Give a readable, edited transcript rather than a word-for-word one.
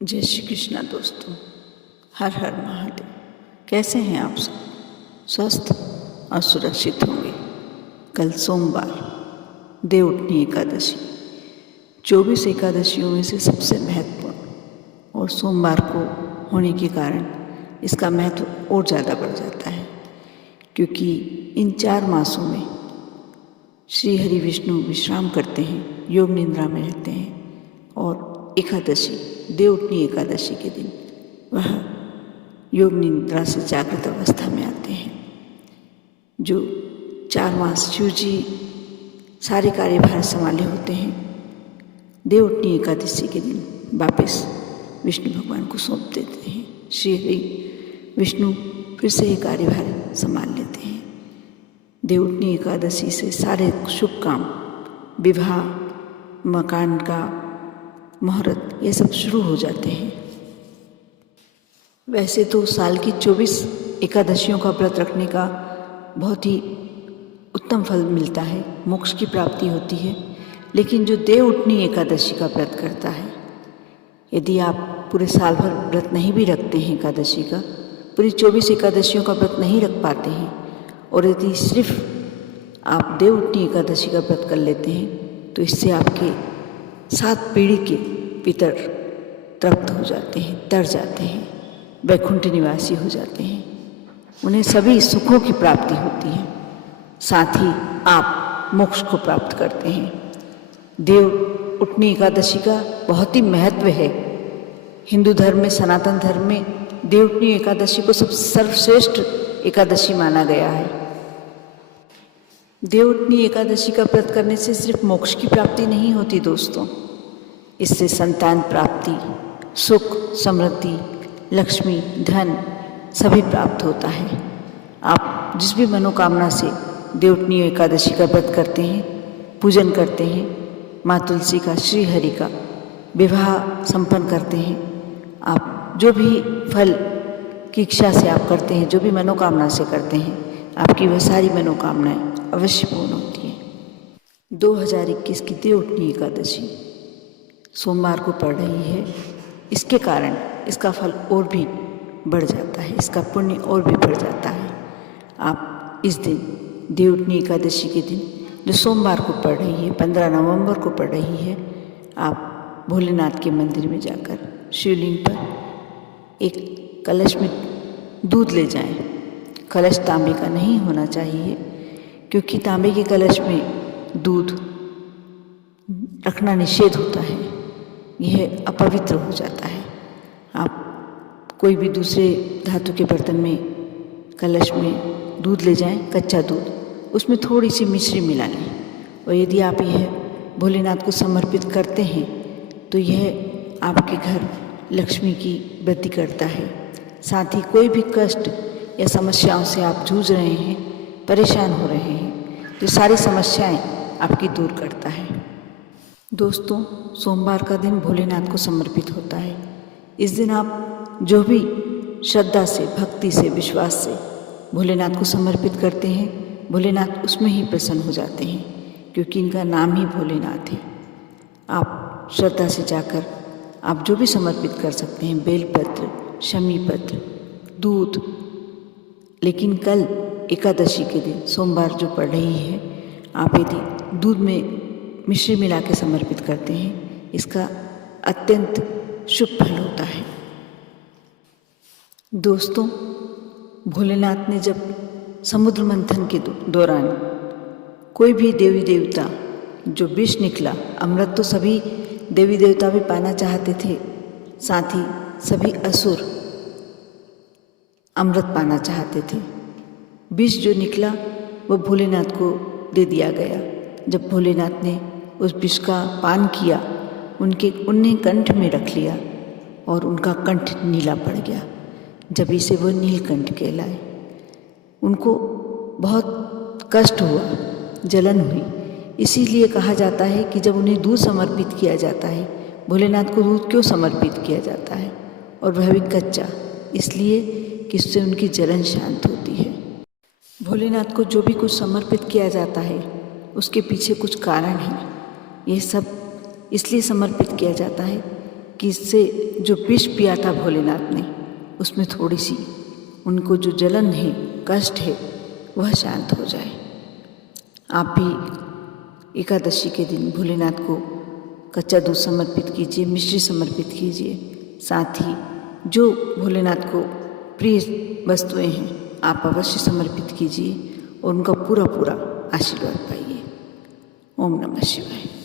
जय श्री कृष्णा दोस्तों, हर हर महादेव। कैसे हैं आप सब? स्वस्थ और सुरक्षित होंगे। कल सोमवार देवउठनी एकादशी 24 एकादशियों में से सबसे महत्वपूर्ण और सोमवार को होने के कारण इसका महत्व और ज़्यादा बढ़ जाता है, क्योंकि इन 4 मासों में श्री हरि विष्णु विश्राम करते हैं, योग निद्रा में रहते हैं और एकादशी देवउठनी एकादशी के दिन वह योग निद्रा से जागृत अवस्था में आते हैं। जो 4 मास शिव जी सारे कार्यभार संभाले होते हैं, देवउठनी एकादशी के दिन वापस विष्णु भगवान को सौंप देते हैं। श्री हरि विष्णु फिर से ये कार्यभार संभाल लेते हैं। देवउठनी एकादशी से सारे शुभ काम, विवाह, मकान का मुहूर्त, ये सब शुरू हो जाते हैं। वैसे तो साल की 24 एकादशियों का व्रत रखने का बहुत ही उत्तम फल मिलता है, मोक्ष की प्राप्ति होती है। लेकिन जो देवउठनी एकादशी का व्रत करता है, यदि आप पूरे साल भर व्रत नहीं भी रखते हैं एकादशी का, पूरी 24 एकादशियों का व्रत नहीं रख पाते हैं, और यदि सिर्फ आप देवउठनी एकादशी का व्रत कर लेते हैं, तो इससे आपके 7 पीढ़ी के पितर तृप्त हो जाते हैं, तर जाते हैं, वैकुंठ निवासी हो जाते हैं। उन्हें सभी सुखों की प्राप्ति होती है, साथ ही आप मोक्ष को प्राप्त करते हैं। देवउठनी एकादशी का बहुत ही महत्व है। हिंदू धर्म में, सनातन धर्म में देवउठनी एकादशी को सर्वश्रेष्ठ एकादशी माना गया है। देवउठनी एकादशी का व्रत करने से सिर्फ मोक्ष की प्राप्ति नहीं होती दोस्तों, इससे संतान प्राप्ति, सुख, समृद्धि, लक्ष्मी, धन सभी प्राप्त होता है। आप जिस भी मनोकामना से देवउठनी एकादशी का व्रत करते हैं, पूजन करते हैं, माँ तुलसी का, श्री हरि का, विवाह संपन्न करते हैं, आप जो भी फल की इच्छा से आप करते हैं, जो भी मनोकामना से करते हैं, आपकी वह सारी मनोकामनाएं अवश्य पूर्ण होती हैं। 2021 की देवउठनी एकादशी सोमवार को पड़ रही है। इसके कारण इसका फल और भी बढ़ जाता है, इसका पुण्य और भी बढ़ जाता है। आप इस दिन देवउठनी एकादशी के दिन, जो सोमवार को पड़ रही है, 15 नवंबर को पड़ रही है, आप भोलेनाथ के मंदिर में जाकर शिवलिंग पर एक कलश में दूध ले जाएं। कलश तांबे का नहीं होना चाहिए, क्योंकि तांबे के कलश में दूध रखना निषेध होता है, यह अपवित्र हो जाता है। आप कोई भी दूसरे धातु के बर्तन में, कलश में दूध ले जाएं, कच्चा दूध, उसमें थोड़ी सी मिश्री मिला लें, और यदि आप यह भोलेनाथ को समर्पित करते हैं, तो यह आपके घर लक्ष्मी की वृद्धि करता है। साथ ही कोई भी कष्ट या समस्याओं से आप जूझ रहे हैं, परेशान हो रहे हैं, तो सारी समस्याएं आपकी दूर करता है। दोस्तों, सोमवार का दिन भोलेनाथ को समर्पित होता है। इस दिन आप जो भी श्रद्धा से, भक्ति से, विश्वास से भोलेनाथ को समर्पित करते हैं, भोलेनाथ उसमें ही प्रसन्न हो जाते हैं, क्योंकि इनका नाम ही भोलेनाथ है। आप श्रद्धा से जाकर आप जो भी समर्पित कर सकते हैं, बेलपत्र, शमी पत्र, दूध। लेकिन कल एकादशी के दिन, सोमवार जो पड़ रही है, आप यदि दूध में मिश्री मिला के समर्पित करते हैं, इसका अत्यंत शुभ फल होता है। दोस्तों, भोलेनाथ ने जब समुद्र मंथन के दौरान कोई भी देवी देवता, जो विष निकला, अमृत तो सभी देवी देवता भी पाना चाहते थे, साथ ही सभी असुर अमृत पाना चाहते थे। विष जो निकला वो भोलेनाथ को दे दिया गया। जब भोलेनाथ ने उस विष का पान किया, उनने कंठ में रख लिया और उनका कंठ नीला पड़ गया। जब इसे वो नीलकंठ कहलाए। उनको बहुत कष्ट हुआ, जलन हुई। इसीलिए कहा जाता है कि जब उन्हें दूध समर्पित किया जाता है, भोलेनाथ को दूध क्यों समर्पित किया जाता है, और वह भी कच्चा, इसलिए कि इससे उनकी जलन शांत होती है। भोलेनाथ को जो भी कुछ समर्पित किया जाता है, उसके पीछे कुछ कारण है। ये सब इसलिए समर्पित किया जाता है कि इससे जो विष पिया था भोलेनाथ ने, उसमें थोड़ी सी उनको जो जलन है, कष्ट है, वह शांत हो जाए। आप भी एकादशी के दिन भोलेनाथ को कच्चा दूध समर्पित कीजिए, मिश्री समर्पित कीजिए। साथ ही जो भोलेनाथ को प्रिय वस्तुएं हैं आप अवश्य समर्पित कीजिए और उनका पूरा पूरा आशीर्वाद पाइए। ओम नमः शिवाय।